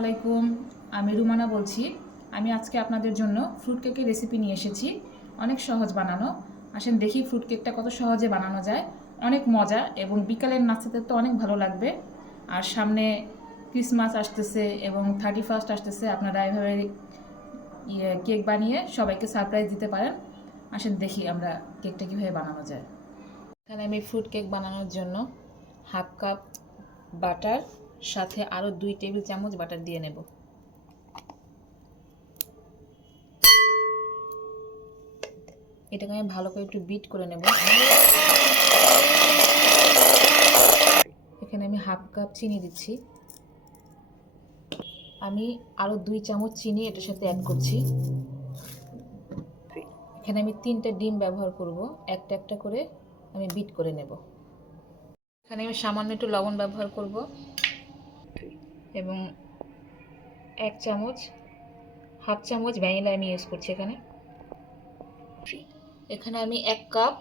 আলাইকুম, আমি রুমানা বলছি। আমি আজকে আপনাদের জন্য ফ্রুট কেকের রেসিপি নিয়ে এসেছি। অনেক সহজ বানানো। আসেন দেখি ফ্রুট কেকটা কত সহজে বানানো যায়। অনেক মজা এবং বিকালের নাস্তাতে তো অনেক ভালো লাগবে। আর সামনে ক্রিসমাস আসতেছে এবং 31 আসতেছে। আপনারা এভাবে কেক বানিয়ে সবাইকে সারপ্রাইজ দিতে পারেন। আসেন দেখি আমরা কেকটা কীভাবে বানানো যায়। এখানে আমি ফ্রুট কেক বানানোর জন্য হাফ কাপ বাটার সাথে আরও 2 টেবিল চামচ বাটার দিয়ে নেব। এটাকে আমি ভালো করে একটু বিট করে নেব। এখানে আমি হাফ কাপ চিনি দিচ্ছি। আমি আরও 2 চামচ চিনি এটার সাথে অ্যাড করছি। এখানে আমি 3টা ডিম ব্যবহার করব। একটা একটা করে আমি বিট করে নেব। এখানে আমি সামান্য একটু লবণ ব্যবহার করব এবং হাফ চামচ ভ্যানিলা আমি ইউজ করছি। এখানে আমি 1 কাপ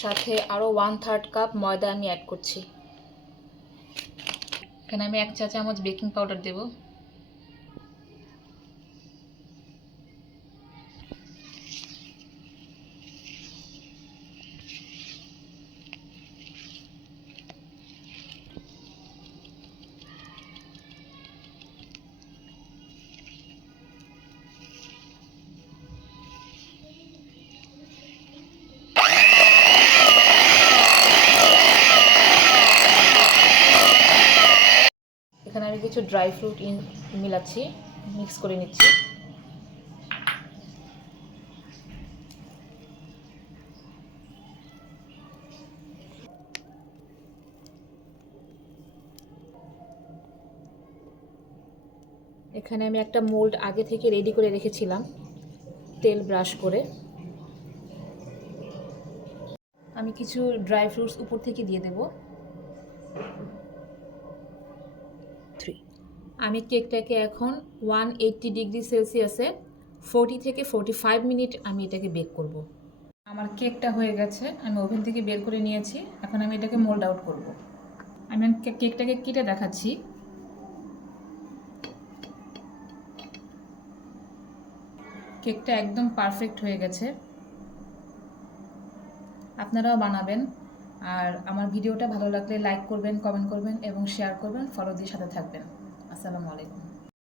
সাথে আরও 1/3 কাপ ময়দা আমি অ্যাড করছি। এখানে আমি 1 চা চামচ বেকিং পাউডার দেব। এখানে আমি কিছু ড্রাই ফ্রুট মিলাচ্ছি, মিক্স করে নিচ্ছি। এখানে আমি একটা মোল্ড আগে থেকে রেডি করে রেখেছিলাম তেল ব্রাশ করে। আমি কিছু ড্রাই ফ্রুটস উপর থেকে দিয়ে দেব। আমি কেকটাকে এখন 180 ডিগ্রি সেলসিয়াসে 40 থেকে 45 মিনিট আমি এটাকে বেক করব। আমার কেকটা হয়ে গেছে, আমি ওভেন থেকে বের করে নিয়েছি। এখন আমি এটাকে মোল্ড আউট করব। আমি কেকটাকে কেটে দেখাচ্ছি। কেকটা একদম পারফেক্ট হয়ে গেছে। আপনারাও বানাবেন। আর আমার ভিডিওটা ভালো লাগলে লাইক করবেন, কমেন্ট করবেন এবং শেয়ার করবেন। ফলো দিয়ে সাথে থাকবেন। আসসালামু আলাইকুম।